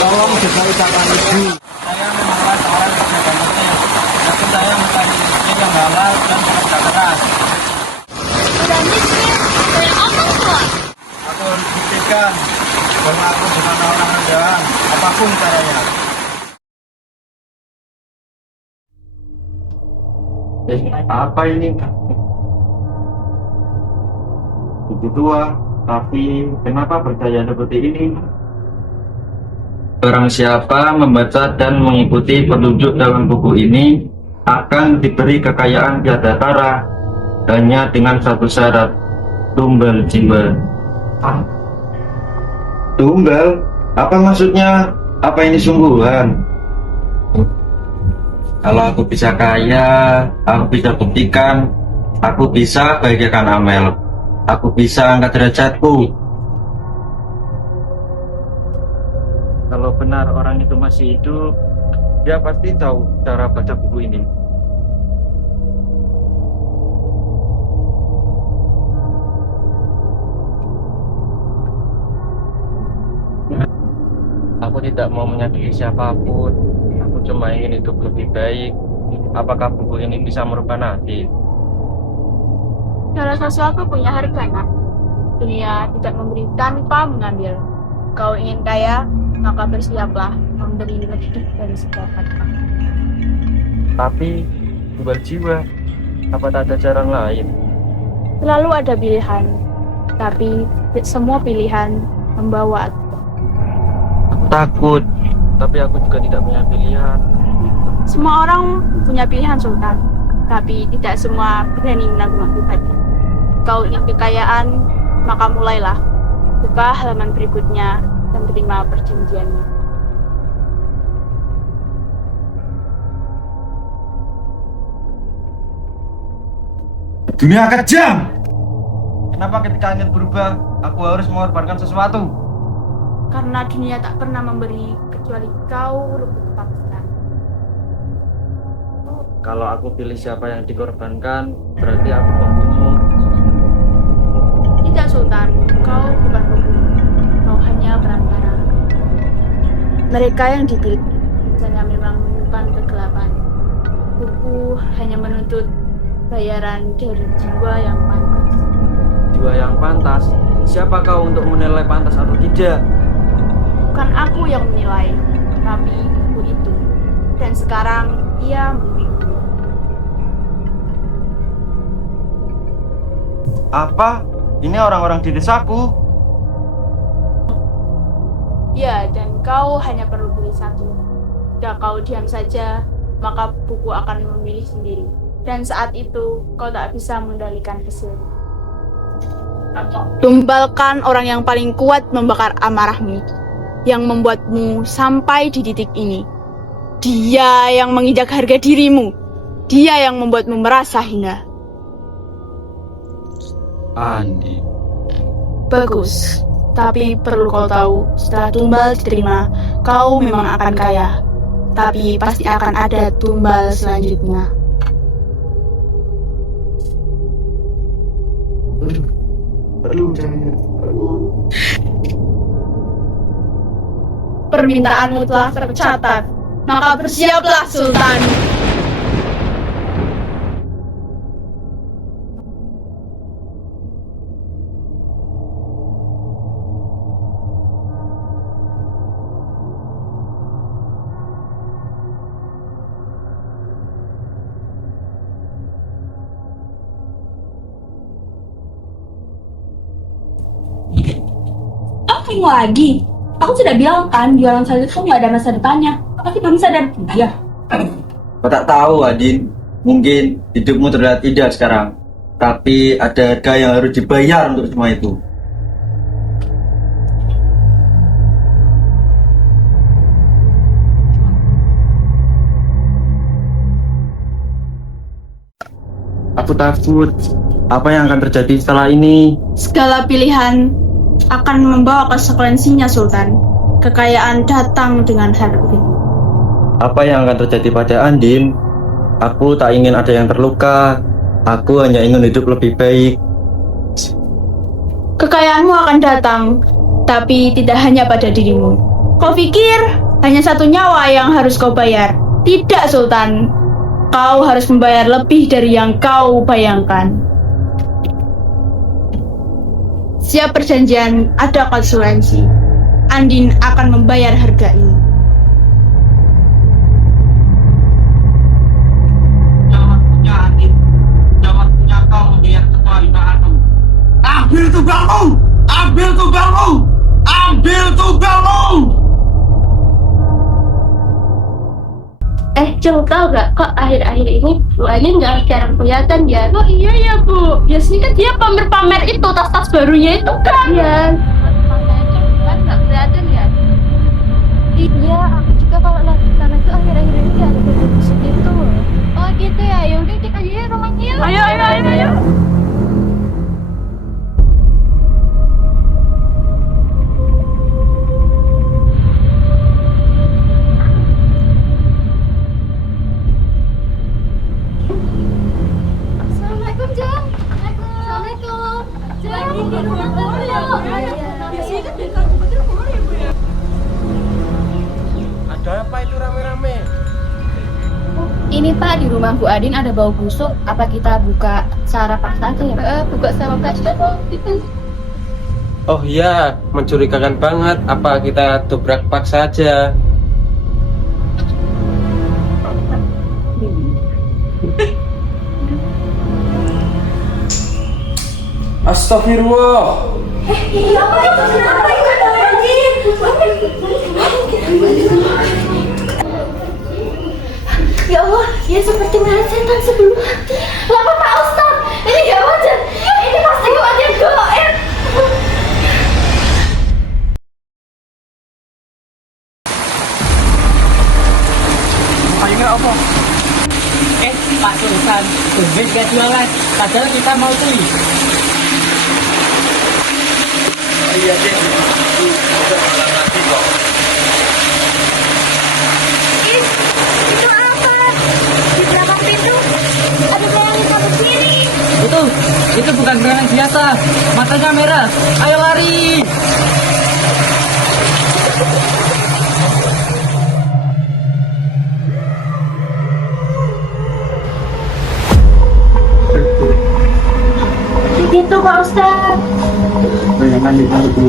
Tolong jaga ucapan ibu. Saya memanglah seorang pedagang muslim, tapi saya mencari rezeki yang halal dan bekerja keras. Udah miskin, kayak apa tuh? Aku harus buktikan bahwa aku bukan orang rendahan, apapun caranya. Apa ini? Ibu tua, tapi kenapa bergaya seperti ini? Barang siapa membaca dan mengikuti petunjuk dalam buku ini akan diberi kekayaan tiada tara, hanya dengan satu syarat, tumbal jiwa. Tumbal? Apa maksudnya? Apa ini sungguhan? Kalau aku bisa kaya, aku bisa buktikan, aku bisa bahagiakan Amel, aku bisa angkat derajatku. Kalau benar orang itu masih hidup, dia pasti tahu cara baca buku ini. Aku tidak mau menyakiti siapapun. Aku cuma ingin hidup lebih baik. Apakah buku ini bisa merubah nasib? Segala sesuatu punya harga, nak. Dunia tidak memberi tanpa mengambil. Kau ingin kaya, maka bersiaplah memberi lebih dari sedapat. Tapi, tumbal jiwa, apa tak ada cara lain? Selalu ada pilihan, tapi semua pilihan membawa. Aku takut, tapi aku juga tidak punya pilihan. Semua orang punya pilihan, Sultan, tapi tidak semua berani menanggung akibatnya. Kau ingin kekayaan, maka mulailah. Buka halaman berikutnya dan terima perjanjiannya. Dunia kejam! Kenapa ketika ingin berubah, aku harus mengorbankan sesuatu? Karena dunia tak pernah memberi kecuali kau rebut paksa. Kalau aku pilih siapa yang dikorbankan, berarti aku pembunuh. Tidak, Sultan, kau bukan pembunuh. Kau hanya perantara. Mereka yang dipilih misalnya memang menyimpan kegelapan. Buku hanya menuntut bayaran dari jiwa yang pantas. Jiwa yang pantas? Siapa kau untuk menilai pantas atau tidak? Bukan aku yang menilai, tapi buku itu. Dan sekarang ia milikku. Apa? Ini orang-orang di desaku? Ya, dan kau hanya perlu beli satu. Jika kau diam saja, maka buku akan memilih sendiri. Dan saat itu, kau tak bisa mengendalikan hasilnya. Tumbalkan orang yang paling kuat membakar amarahmu, yang membuatmu sampai di titik ini. Dia yang menginjak harga dirimu. Dia yang membuatmu merasa hina. Andin. Bagus, tapi perlu kau tahu, setelah tumbal diterima, kau memang akan kaya. Tapi pasti akan ada tumbal selanjutnya. Permintaanmu telah tercatat, maka bersiaplah Sultan. Apa yang lagi? Aku sudah bilang kan, jualan sayur itu nggak ada masa depannya. Apa kita bisa dari dia? Kau tak tahu, Adin. Mungkin hidupmu terlihat indah sekarang, tapi ada harga yang harus dibayar untuk semua itu. Aku takut apa yang akan terjadi setelah ini. Segala pilihan akan membawa konsekuensinya, Sultan. Kekayaan datang dengan harga. Apa yang akan terjadi pada Andin? Aku tak ingin ada yang terluka. Aku hanya ingin hidup lebih baik. Kekayaanmu akan datang, tapi tidak hanya pada dirimu. Kau pikir hanya satu nyawa yang harus kau bayar? Tidak, Sultan. Kau harus membayar lebih dari yang kau bayangkan. Siap perjanjian, ada konsekuensi. Andin akan membayar harga ini. Jangan punya Andin, jangan punya kau melihat semua hinaanmu. Ambil tugalmu, ambil tugalmu, ambil tugalmu. Cel, tau gak kok akhir-akhir ini Bu Andin gak jarang kelihatan ya? Oh iya ya Bu, biasanya kan dia pamer-pamer itu tas-tas barunya itu kan. Iya. Kan gak kelihatan ya? Iya, aku juga kalau lagi sana tuh akhir-akhir ini gak ada busuk itu. Oh gitu ya, yaudah kita aja ya rumahnya yuk. Ayo. Assalamualaikum, Jeng. Assalamualaikum. Jeng, di rumah kamu ya? Biasanya kan dari kamu bener keluar ya, Bu ya? Ada apa itu rame-rame? Ini Pak, di rumah Bu Adin ada bau busuk. Apa kita buka secara paksa aja ya? Buka secara paksa. Oh iya, mencurigakan banget. Apa kita dobrak paksa aja? Astagfirullah. Ya Allah, ya seperti melihat setan sebelum mati. Lama Pak Ustaz, ini gak wajar. Ini pasti kematian goib. Ayo apa? Pak Sultan, tumben gak jualan, padahal kita mau beli. Iya deh, udah malam lagi kok. Itu apa? Di belakang pintu ada bayangan kabut kiri. Itu bukan bayangan biasa, matanya merah. Ayo lari. Itu Pak Ustaz. Bayangan itu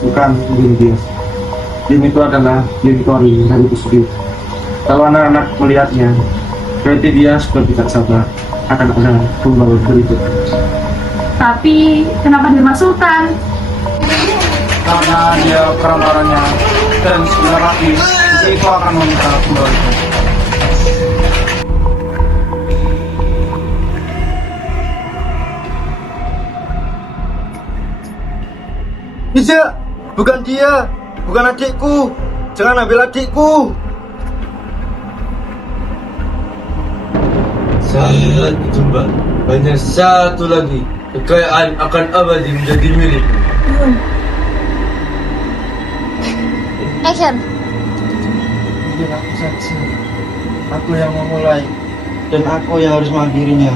bukan jin biasa. Jin itu adalah jin kori dari Gusti. Kalau anak-anak melihatnya, berarti dia sudah tidak sabar akan ada tumbal berikut. Tapi kenapa dia Sultan? Karena dia peramarannya dan sebentar lagi itu akan meminta tumbal itu. Bukan dia, bukan adikku. Jangan ambil adikku. Saat itu Mbak, hanya satu lagi kekayaan akan abadi menjadi milikku. Action. Biar aku saja. Aku yang memulai dan aku yang harus mengakhirinya.